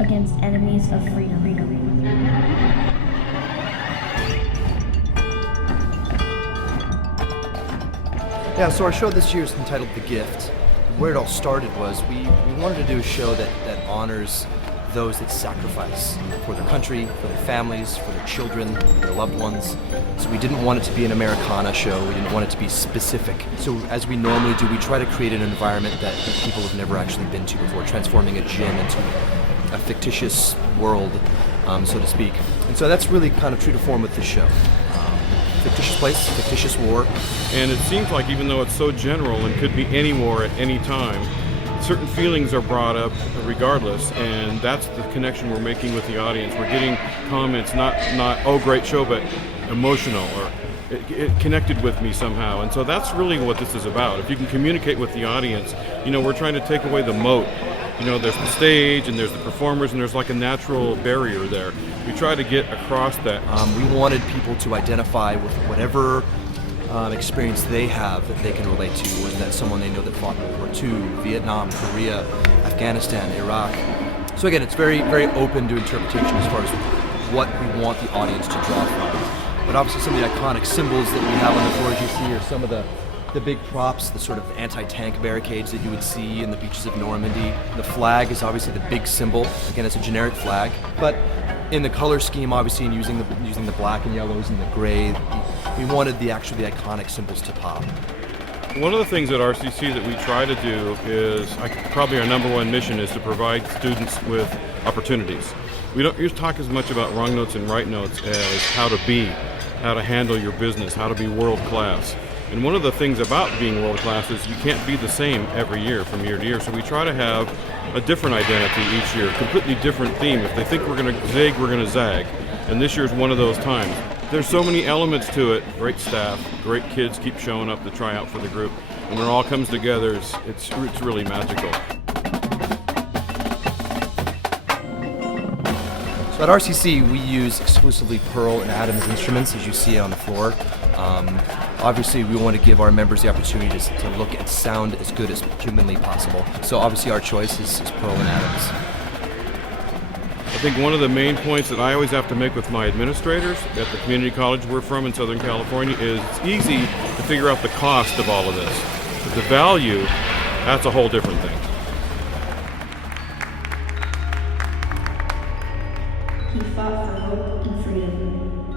against enemies of freedom. Yeah, so our show this year is entitled The Gift. Where it all started was we wanted to do a show that honors those that sacrifice for their country, for their families, for their children, for their loved ones. So we didn't want it to be an Americana show. We didn't want it to be specific. So as we normally do, we try to create an environment that people have never actually been to before, transforming a gym into a fictitious world, so to speak. And so that's really kind of true to form with this show. Fictitious place, fictitious war. And it seems like even though it's so general and could be any war at any time, certain feelings are brought up regardless, and that's the connection we're making with the audience. We're getting comments, not oh, great show, but emotional, or it connected with me somehow. And so that's really what this is about. If you can communicate with the audience, we're trying to take away the moat. There's the stage and there's the performers and there's like a natural barrier there. We try to get across that. We wanted people to identify with whatever experience they have that they can relate to, whether that's someone they know that fought World War II, Vietnam, Korea, Afghanistan, Iraq. So again, it's very, very open to interpretation as far as what we want the audience to draw from. But obviously some of the iconic symbols that we have on the floor, as you see, are some of the big props, the sort of anti-tank barricades that you would see in the beaches of Normandy. The flag is obviously the big symbol. Again, it's a generic flag, but in the color scheme, obviously, and using the black and yellows and the gray, we wanted the iconic symbols to pop. One of the things at RCC that we try to do is, probably our number one mission is to provide students with opportunities. We don't used to talk as much about wrong notes and right notes as how to be, how to handle your business, how to be world class. And one of the things about being world class is you can't be the same every year from year to year. So we try to have a different identity each year, completely different theme. If they think we're going to zig, we're going to zag. And this year's one of those times. There's so many elements to it. Great staff, great kids keep showing up to try out for the group. And when it all comes together, it's really magical. So at RCC, we use exclusively Pearl and Adams instruments, as you see on the floor. Obviously, we want to give our members the opportunity to look and sound as good as humanly possible. So obviously, our choice is Pearl and Adams. I think one of the main points that I always have to make with my administrators at the community college we're from in Southern California is it's easy to figure out the cost of all of this. But the value, that's a whole different thing. He fought for hope and freedom.